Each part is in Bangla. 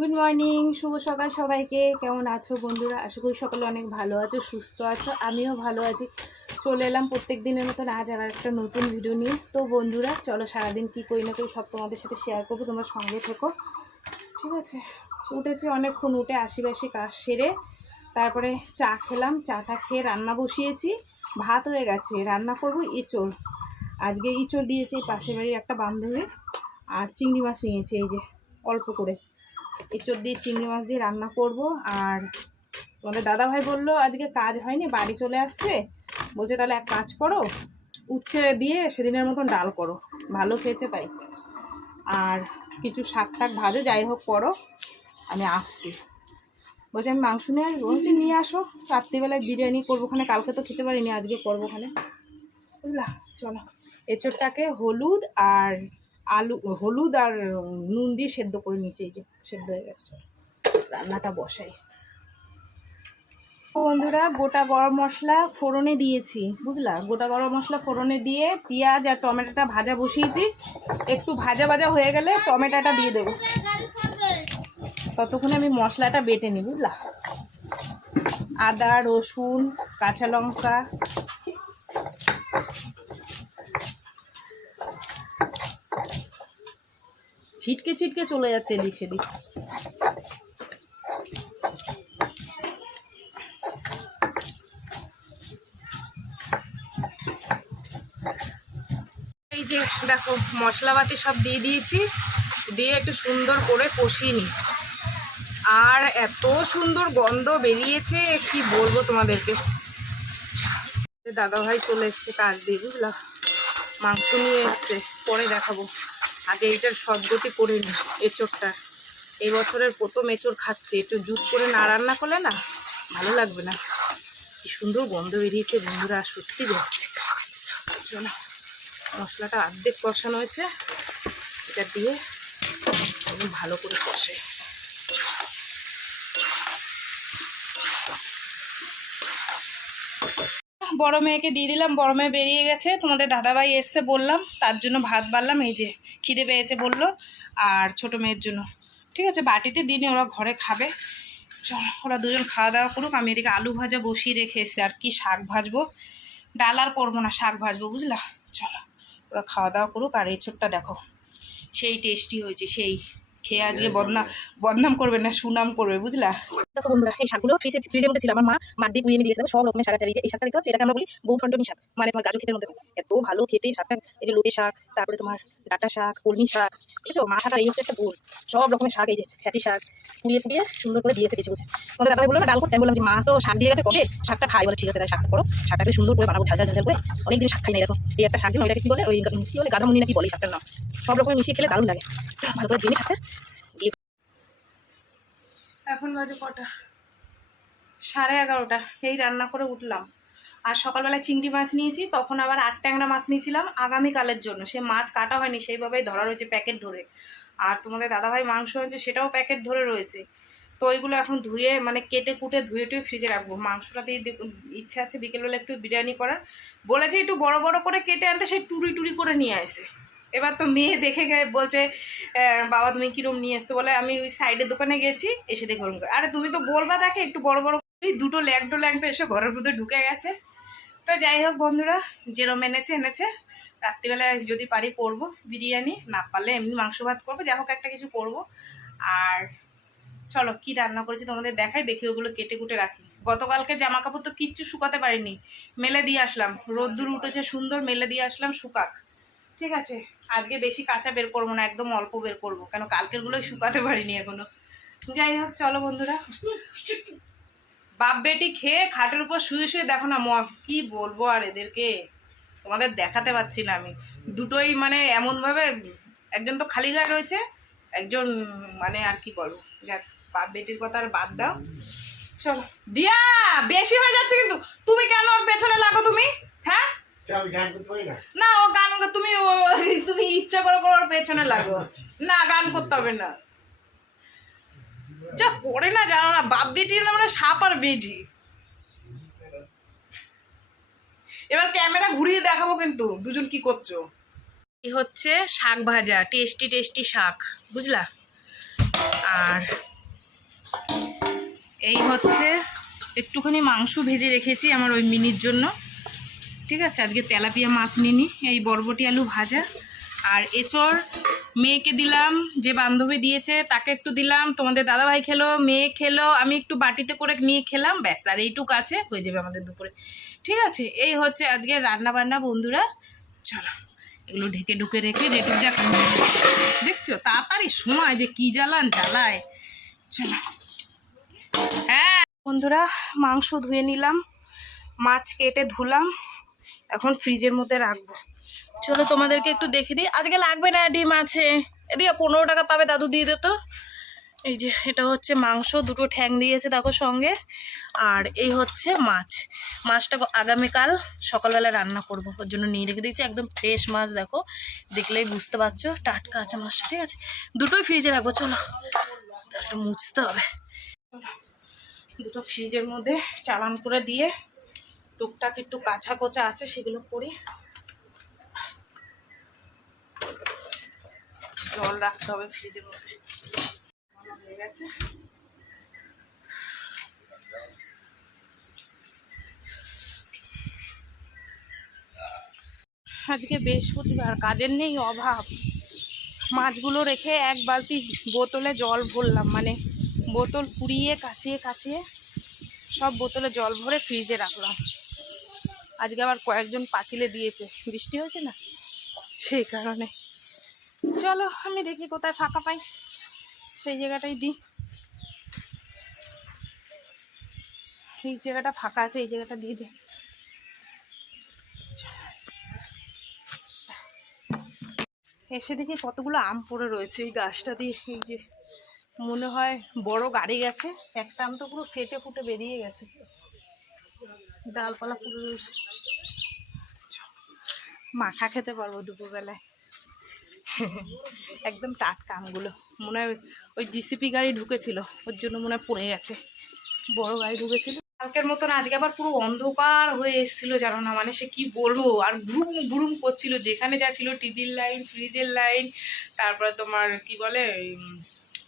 গুড মর্নিং, শুভ সকাল সবাইকে। কেমন আছো বন্ধুরা? আশা করি সকলে অনেক ভালো আছো, সুস্থ আছো। আমিও ভালো আছি। চলে এলাম প্রত্যেক দিনের মতন আজ আর একটা নতুন ভিডিও নিয়ে। তো বন্ধুরা চলো, সারাদিন কী করি না করি সব তোমাদের সাথে শেয়ার করবো, তোমরা সঙ্গে থেকো, ঠিক আছে? উঠেছি অনেকক্ষণ, উঠে আশি কাজ সেরে তারপরে চা খেলাম। চাটা খেয়ে রান্না বসিয়েছি। ভাত হয়ে গেছে, রান্না করবো ইঁচড়। আজকে ইঁচড় দিয়েছে এই পাশের বাড়ির একটা বান্ধবী, আর চিংড়ি মাছ নিয়েছে এই যে অল্প করে। এঁচড় দিয়ে চিংড়ি মাছ দিয়ে রান্না করব। আর তোমাদের দাদাভাই বললো আজকে কাজ হয়নি, বাড়ি চলে আসছে, বলছে তাহলে এক কাজ করো, উচ্ছে দিয়ে সেদিনের মতন ডাল করো। ভালো খেয়েছে তাই। আর কিছু শাক টাক ভাজো, যাই হোক করো, আমি আসছি। বলছে আমি মাংস নিয়ে আসবো। বলছি নিয়ে আসো, রাত্রিবেলায় বিরিয়ানি করবো ওখানে, কালকে তো খেতে পারিনি, আজকে করবো ওখানে, বুঝলা? চলো, এঁচড়টাকে হলুদ আর নুন দিয়ে সেদ্ধ করে নিয়েছি। এই যে সেদ্ধ হয়ে গেছে, চলো রান্নাটা বসাই। বন্ধুরা গোটা গরম মশলা ফোড়নে দিয়েছি, বুঝলা? গোটা গরম মশলা ফোড়নে দিয়ে পেঁয়াজ আর টমেটোটা ভাজা বসিয়েছি। একটু ভাজা ভাজা হয়ে গেলে টমেটোটা দিয়ে দেবো। ততক্ষণে আমি মশলাটা বেটে নিই, বুঝলা? আদা, রসুন, কাঁচা লঙ্কা, ছিটকে ছিটকে চলে যাচ্ছে এদিক সেদিক। এই যে দেখো মশলাপাতি সব দিয়ে দিয়েছি, দিয়ে একটু সুন্দর করে কষিয়ে নিচ্ছি। আর এত সুন্দর গন্ধ বেরিয়েছে কি বলবো তোমাদেরকে। দাদাভাই চলে এসছে কাজ দিয়ে, বুঝলা? মাংস নিয়ে এসছে, পরে দেখাবো। আগে এইটার সদ্গতি করে নি এঁচড়টা। এই বছরের প্রথম এঁচড় খাচ্ছি, একটু জুত করে না রান্না করলে না ভালো লাগবে না। কি সুন্দর গন্ধ বেরিয়েছে বন্ধুরা, সত্যি গো। চলো, মশলাটা অর্ধেক কষানো হয়েছে, এটা দিয়ে ভালো করে কষে। বড় মেয়েকে দিয়ে দিলাম, বড় মেয়ে বেরিয়ে গেছে। তোমাদের দাদাভাই এসছে বললাম, তার জন্য ভাত বাড়লাম। এই যে খিদে পেয়েছে বললো, আর ছোট মেয়ের জন্য, ঠিক আছে, বাটিতে দিনে ওরা ঘরে খাবে। চলো, ওরা দুজন খাওয়া দাওয়া করুক। আমি এদিকে আলু ভাজা বসিয়ে রেখে এসছি, আর কি শাক ভাজবো, ডাল আর করবো না, শাক ভাজবো, বুঝলা? চলো, ওরা খাওয়া দাওয়া করুক। আর এঁচড়টা দেখো সেই টেস্টি হয়েছে, সেই খেয়ে আজকে বদনাম করবে না, সুনাম করবে, বুঝলা? দেখো বন্ধুরা, এই শাকগুলো ফ্রিজের মধ্যে ছিল, আমার মা মাঠ দিয়ে কুড়িয়ে নিয়ে দিয়েছিল। সব রকমের শাক আছে। এই শাকটা দেখতে পাচ্ছ, এটাকে আমরা বলি বৌঠন্টনি শাক, মানে তোমার গাজর ক্ষেতের মধ্যে এত ভালো খেতে শাকটা। এই যে লোটে শাক, তারপরে তোমার ডাঁটা শাক, কলমি শাক, বুঝছো? মাথাটা এই হচ্ছে একটা গোল, সব রকমের শাক। এই যে ছাতি শাক কুড়িয়ে সুন্দর করে দিয়ে ফেলেছে, বুঝছে? তোমাদের দাদাভাই বললো না ডাল করতে, আমি বললাম যে মা তো শাক দিয়ে গেছে, কবে শাকটা খাই? বলে ঠিক আছে, তাই শাকটা করো, শাকটাকে সুন্দর করে বানাবো, ঝাল ঝাল করে। অনেকদিন শাক খাই না, দেখো এই একটা শাক, ওইটাকে কি বলে, ওই কি বলে, গাঁদামুনি না কি বলে শাকটার নাম। সব রকমের মিশিয়ে খেলে দারুণ লাগে। ভালো করে দিয়ে শাকটা। এখন বাজে কটা? 11:30। এই রান্না করে উঠলাম। আর সকালবেলায় চিংড়ি মাছ নিয়েছি, তখন আবার 8 ট্যাংরা মাছ নিয়েছিলাম আগামীকালের জন্য। সে মাছ কাটা হয়নি, সেইভাবেই ধরা রয়েছে প্যাকেট ধরে। আর তোমাদের দাদাভাই মাংস হয়েছে, সেটাও প্যাকেট ধরে রয়েছে। তো ওইগুলো এখন ধুয়ে, মানে কেটে কুটে ধুয়ে টুয়ে ফ্রিজে রাখবো। মাংসটা দিয়ে ইচ্ছে আছে বিকেলবেলা একটু বিরিয়ানি করার। বলেছে একটু বড় বড় করে কেটে আনতে, সেই টুরি টুরি করে নিয়ে আসে। এবার তো মেয়ে দেখে বলছে, বাবা তুমি কিরম নিয়ে এসছো? বলে আমি ওই সাইডের দোকানে গেছি, এসে দেখে ওরকম করে। আরে তুমি তো বলবা তাকে একটু বড় বড়। এই দুটো ল্যাংটো এসে ঘরের মধ্যে ঢুকে গেছে। তো যাই হোক বন্ধুরা, যেরম এনেছে। রাত্রিবেলায় যদি পারি করবো বিরিয়ানি, না পারলে এমনি মাংস ভাত করবো, যাই হোক একটা কিছু করবো। আর চলো কি রান্না করেছি তোমাদের দেখাই, দেখি ওগুলো কেটে কুটে রাখি। গতকালকে জামা কাপড় তো কিচ্ছু শুকাতে পারিনি, মেলে দিয়ে আসলাম। রোদ্দুর উঠেছে সুন্দর, মেলে দিয়ে আসলাম শুকাক, ঠিক আছে? আজকে বেশি কাঁচা বের করবো না, একদম অল্প বের করবো, কেন কালকেরগুলোই শুকাতে পারিনি এখনো। যাই হোক চলো বন্ধুরা, বাপ বেটি খেয়ে খাটের উপর শুয়ে শুয়ে দেখো না, কি বলবো আর এদেরকে, তোমাদের দেখাতে পারছি না আমি। দুটোই মানে এমনভাবে, একজন তো খালি গায়ে রয়েছে, একজন মানে আর কি বলবো। যাক, বাপ বেটির কথা আর বাদ দাও। চলো দিয়া, বেশি হয়ে যাচ্ছে কিন্তু। তুমি কেন ওর পেছনে লাগো তুমি? হ্যাঁ না, ও গান তুমি ইচ্ছা করে ওর পেছনে লাগো না, গান করতে হবে না। যা করে না জানো না, বাপ বেটির না, মানে সাপ আর বেজি। এবার ক্যামেরা ঘুরিয়ে দেখাবো কিন্তু দুজন কি করছো। এই হচ্ছে শাক ভাজা, টেস্টি শাক, বুঝলা? আর এই হচ্ছে একটুখানি মাংস ভেজে রেখেছি আমার ওই মিনির জন্য, ঠিক আছে। আজকে তেলাপিয়া মাছ নিনি। এই বরবটি আলু ভাজা আর এঁচড় মেয়েকে দিলাম, যে বান্ধবী দিয়েছে তাকে একটু দিলাম, তোমাদের দাদাভাই খেলো, মেয়ে খেলো, আমি একটু বাটিতে করে নিয়ে খেলাম, ব্যাস। আর এইটুকু আছে, হয়ে যাবে আমাদের দুপুরে, ঠিক আছে। এই হচ্ছে আজকে রান্না বান্না বন্ধুরা। চলো এগুলো ঢেকে ঢুকে রেখে যেটুক যা, দেখছো তাড়াতাড়ি সময় যে কি জ্বালায়। চলো হ্যাঁ বন্ধুরা, মাংস ধুয়ে নিলাম, মাছ কেটে ধুলাম, এখন ফ্রিজের মধ্যে রাখবো। চলো তোমাদেরকে একটু দেখে দিই। আজকে লাগবে না ডিম আছে, এদিকে 15 টাকা পাবে, দাদু দিয়ে দিত। এই যে এটা হচ্ছে মাংস, দুটো ঠ্যাং দিয়েছে দেখো সঙ্গে। আর এই হচ্ছে মাছ, মাছটা আগামীকাল সকালবেলা রান্না করব, ওর জন্য নিয়ে রেখে দিয়েছি। একদম ফ্রেশ মাছ, দেখো দেখলেই বুঝতে পারছো টাটকা আছে মাছটা, ঠিক আছে। দুটোই ফ্রিজে রাখবো। চলো একটু মুছতে হবে, দুটো ফ্রিজের মধ্যে চালান করে দিয়ে টুকটাক একটু কাঁচা কোচা আছে সেগুলো করি। জল রাখতে হবে ফ্রিজের মধ্যে, হয়ে গেছে। আজকে বৃহস্পতিবার, কাজের নেই অভাব। মাছগুলো রেখে এক বালতি বোতলে জল ভরলাম, মানে বোতল কুড়িয়ে কাচিয়ে সব বোতলে জল ভরে ফ্রিজে রাখলাম। আজকে আবার কয়েকজন পাঁচিলে দিয়েছে, বৃষ্টি হয়েছে না সেই কারণে। চলো আমি দেখি কোথায় ফাঁকা পাই, সেই জায়গাটাই দিই। এই জায়গাটা ফাঁকা আছে, এই জায়গাটা দিয়ে দিই। এসে দেখি কতগুলো আম পড়ে রয়েছে এই গাছটা দিয়ে। এই যে মনে হয় বড় গাড়ি গেছে, একটা আম তো পুরো ফেটে ফুটে বেরিয়ে গেছে, ডালপালা পুরো রয়েছে। মাখা খেতে পারবো দুপুরবেলায়, একদম টাটকা আমগুলো। মনে হয় ওই জিসিপি গাড়ি ঢুকেছিল, ওর জন্য মনে হয় পড়ে গেছে, বড় গাড়ি ঢুকেছিল। কালকের মতন আজকে আবার পুরো অন্ধকার হয়ে এসেছিলো, জানো না, মানে সে কি বলবো। আর ঘুরুম ঘুরুম করছিল, যেখানে যা ছিল টিভির লাইন, ফ্রিজের লাইন, তারপরে তোমার কি বলে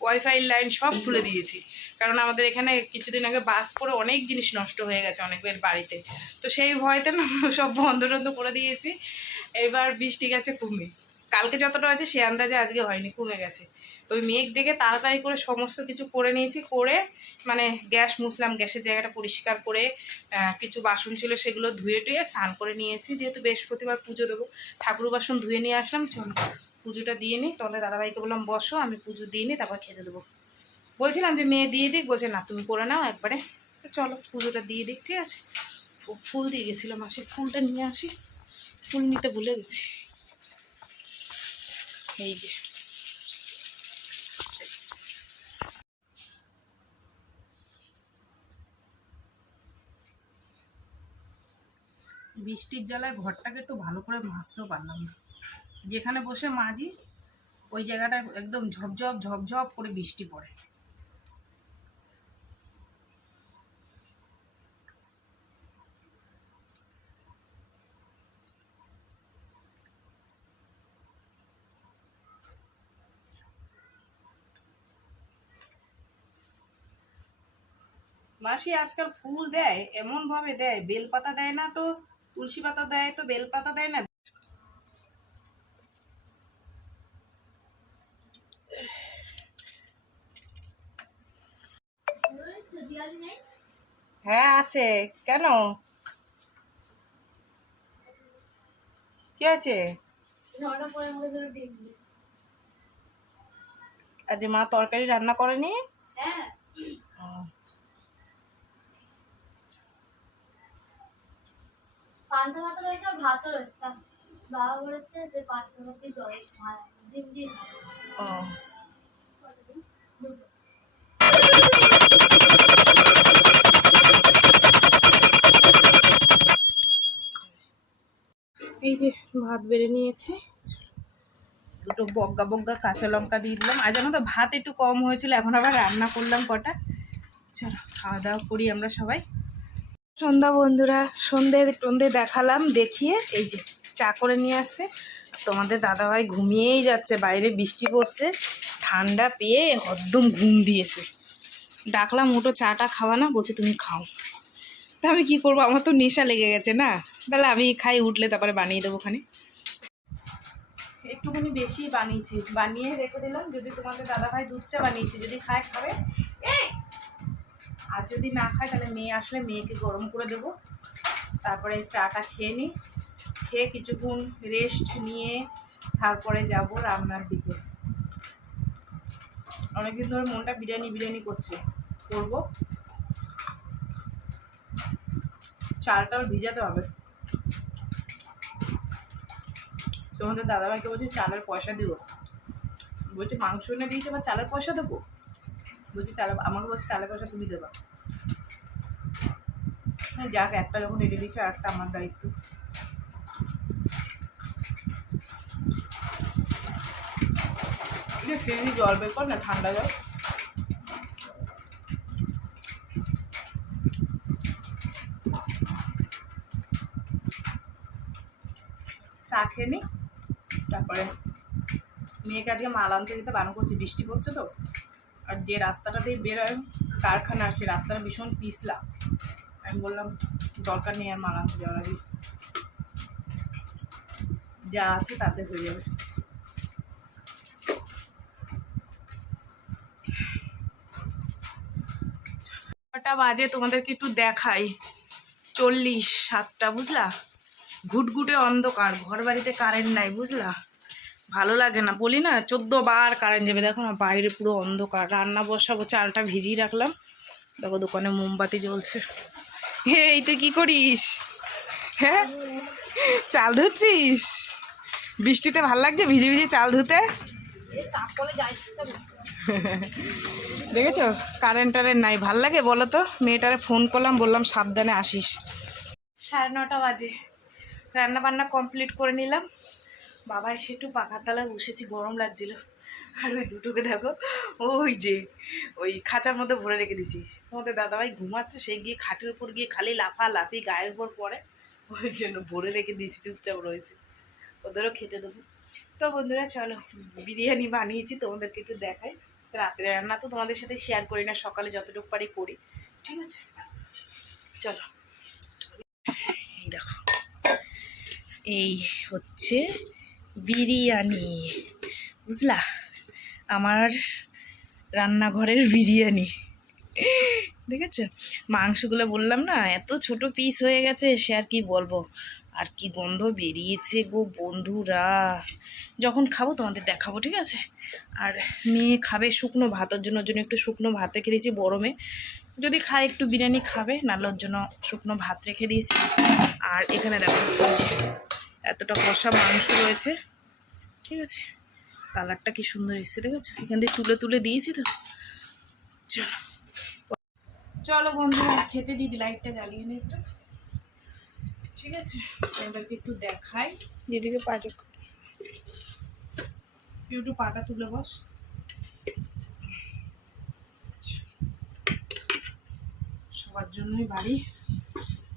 ওয়াইফাইয়ের লাইন সব খুলে দিয়েছি। কারণ আমাদের এখানে কিছুদিন আগে বাস পড়ে অনেক জিনিস নষ্ট হয়ে গেছে অনেকের বাড়িতে, তো সেই ভয়তে না সব বন্ধ টন্ধ করে দিয়েছি। এবার বৃষ্টি গেছে কমে, কালকে যতটা আছে সে আন্দাজে আজকে হয়নি, কমে গেছে। তো ওই মেঘ দেখে তাড়াতাড়ি করে সমস্ত কিছু করে নিয়েছি, করে মানে গ্যাস মুছলাম, গ্যাসের জায়গাটা পরিষ্কার করে, কিছু বাসন ছিল সেগুলো ধুয়ে টুয়ে স্নান করে নিয়েছি, যেহেতু বৃহস্পতিবার পুজো দেবো। ঠাকুর বাসন ধুয়ে নিয়ে আসলাম, চলো পুজোটা দিয়ে নিই। তাহলে দাদাভাইকে বললাম বসো, আমি পুজো দিয়ে নিই, তারপর খেতে দেবো। বলছিলাম যে মেয়ে দিয়ে দিক, বলছে না তুমি করে নাও একবারে। তো চলো পুজোটা দিয়ে দিক, ঠিক আছে। ফুল দিয়ে গেছিলো মাসি, ফুলটা নিয়ে আসি, ফুল নিতে ভুলে গেছি। এই যে বৃষ্টির জ্বালায় ঘরটাকে একটু ভালো করে মাজতেও পারলাম না। যেখানে বসে মাজি ওই জায়গাটা একদম ঝপঝপ ঝপঝপ করে বৃষ্টি পড়ে। মাসি আজকাল ফুল দেয় এমন ভাবে দেয়, বেলপাতা দেয় না তো তুলসী পাতা দেয়, তো বেলপাতা দেয় না। হ্যাঁ আছে, কেন কি আছে? আজ মা তরকারি রান্না করেনি? পান্তা ভাত রয়েছে আর ভাতও রয়েছে, বাবা বলেছে যে পান্তা ভাতে জল ডিম দিয়ে ও এই যে ভাত বেড়ে নিয়েছি, দুটো বগ্গা বগ্গা কাঁচা লঙ্কা দিয়ে দিলাম। আর জানো তো ভাত একটু কম হয়েছিল, এখন আবার রান্না করলাম কটা। চলো খাওয়া দাওয়া করি আমরা সবাই। সন্ধ্যা বন্ধুরা, সন্ধে দেখালাম, দেখিয়ে এই যে চা করে নিয়ে আসছে। তোমাদের দাদাভাই ঘুমিয়েই যাচ্ছে, বাইরে বৃষ্টি পড়ছে, ঠান্ডা পেয়ে হদ্দম ঘুম দিয়েছে। ডাকলাম ওটো চাটা খাওয়া না, বলছে তুমি খাও। তা আমি কী করবো, আমার তো নেশা লেগে গেছে না, তাহলে আমি খাই, উঠলে তারপরে বানিয়ে দেবো ওখানে। একটুখানি বেশি বানিয়েছি, বানিয়ে রেখে দিলাম, যদি তোমাদের দাদাভাই দুধ চা বানিয়েছি, যদি খায় খাবে, এই আর যদি না খায় তাহলে মেয়ে আসলে মেয়েকে গরম করে দেবো। তারপরে চাটা খেয়ে নিই, খেয়ে কিছুক্ষণ রেস্ট নিয়ে তারপরে যাব রান্নার দিকে। অনেকদিন ধরে মনটা বিরিয়ানি বিরিয়ানি করছে, করবো। চালটাল ভিজাতে হবে। তোমাদের দাদাভাইকে বলছি চালের পয়সা দিও, বলছে মাংস এনে দিয়েছে আবার চালের পয়সা দেবো। বলছি চালের, আমাকে বলছে চালের পয়সা তুমি দেবা। হ্যাঁ যাক, একটা যখন এনে দিয়েছে আর একটা আমার দায়িত্ব। ফ্রিজে জল বের কর না, ঠান্ডা জল। চা খেয়ে নিই, তারপরে মেয়েকে আজকে মাল আনতে যেতে বারণ করছি, বৃষ্টি পড়ছে তো। আর যে রাস্তাটাতেই বেরোয় কারখানা, সেই রাস্তাটা ভীষণ পিছলা। আমি বললাম দরকার নেই আর মাল আনতে যাওয়ার, আগে যা আছে তাতে হয়ে যাবে। কটা বাজে তোমাদেরকে একটু দেখাই, 47 বুঝলা। ঘুটঘুটে অন্ধকার, ঘর বাড়িতে কারেন্ট নাই বুঝলা, ভালো লাগে না, বলি না 14 বার কারেন্ট যাবে। দেখো না বাইরে পুরো অন্ধকার, রান্না বসাবো, চালটা ভিজিয়ে রাখলাম। দেখো দোকানে মোমবাতি জ্বলছে। এই তুই কি করিস? হ্যাঁ চাল ধুচ্ছিস? বৃষ্টিতে ভাল লাগছে ভিজে ভিজে চাল ধুতে। দেখেছো কারেন্ট টারেন্ট নাই, ভাল লাগে বলো তো। মেয়েটারে ফোন করলাম, বললাম সাবধানে আসিস। 9:30 বাজে, রান্না বান্না কমপ্লিট করে নিলাম। বাবা এসে একটু পাখার তলায় বসেছি, গরম লাগছিল। আর ওই দুটোকে দেখো, ওই যে ওই খাঁচার মধ্যে ভরে রেখে দিয়েছি। তোমাদের দাদাভাই ঘুমাচ্ছে, সে গিয়ে খাটের উপর গিয়ে খালি লাফালাফি গায়ের উপর পড়ে, ওই জন্য ভরে রেখে দিয়েছি, চুপচাপ রয়েছে। ওদেরও খেতে দেবো। তো বন্ধুরা চলো, বিরিয়ানি বানিয়েছি, তোমাদেরকে একটু দেখাই। রাত্রে রান্না তো তোমাদের সাথে শেয়ার করি না, সকালে যতটুকু পারি করি, ঠিক আছে। চলো, এই দেখো, এই হচ্ছে বিরিয়ানি বুঝলা, আমার রান্নাঘরের বিরিয়ানি। দেখেছো মাংসগুলো, বললাম না এত ছোট পিস হয়ে গেছে, সে আর কি বলবো। আর কি গন্ধ বেরিয়েছে গো বন্ধুরা, যখন খাবো তোমাদের দেখাবো, ঠিক আছে। আর মেয়ে খাবে শুকনো ভাত, ওর জন্য একটু শুকনো ভাত রেখে দিয়েছি গরমে, যদি খায় একটু বিরিয়ানি খাবে, নাহলে ওর জন্য শুকনো ভাত রেখে দিয়েছি। আর এখানে দেখো এতটা কষা মাংস রয়েছে, ঠিক আছে। কালারটা কি সুন্দর এসছে দেখেছো, এখান থেকে তুলে তুলে দিয়েছি তো। চলো চলো বন্ধুরা খেতে দিদি, লাইটটা জ্বালিয়ে নি একটু, ঠিক আছে। তোমাদেরকে একটু দেখাই, দিদিকে পাটা, একটু পাটা তুলে বস। সবার জন্যই বাড়ি,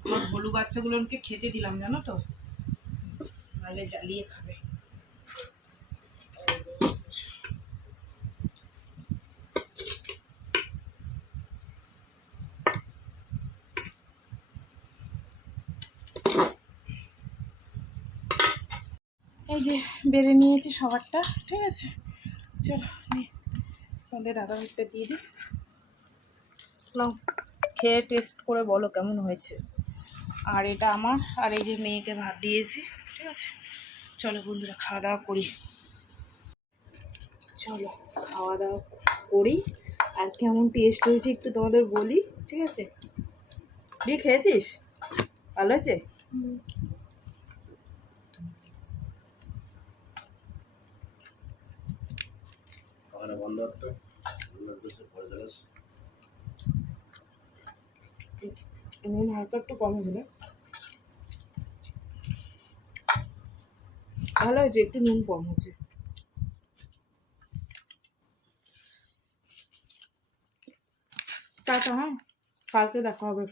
আমার ভলু বাচ্চাগুলোকে খেতে দিলাম জানো তো, নাহলে জ্বালিয়ে খাবে। এই যে বেড়ে নিয়েছি সবারটা, ঠিক আছে। চলো তোমাদের দাদা ভাইটা দিয়ে দিই, নাও খেয়ে টেস্ট করে বলো কেমন হয়েছে। আর এটা আমার, আর এই যে মেয়েকে ভাত দিয়েছি, ঠিক আছে। চলো বন্ধুরা খাওয়া দাওয়া করি, চলো খাওয়া দাওয়া করি। আর কেমন টেস্ট হয়েছে একটু তোমাদের বলি, ঠিক আছে। দিয়ে খেয়েছিস? ভালো হয়েছে? নুন হালকা একটু কম হবে, ভালো হয়েছে, একটু নুন কম হচ্ছে। টাটা, হ্যাঁ কালকে দেখা হবে।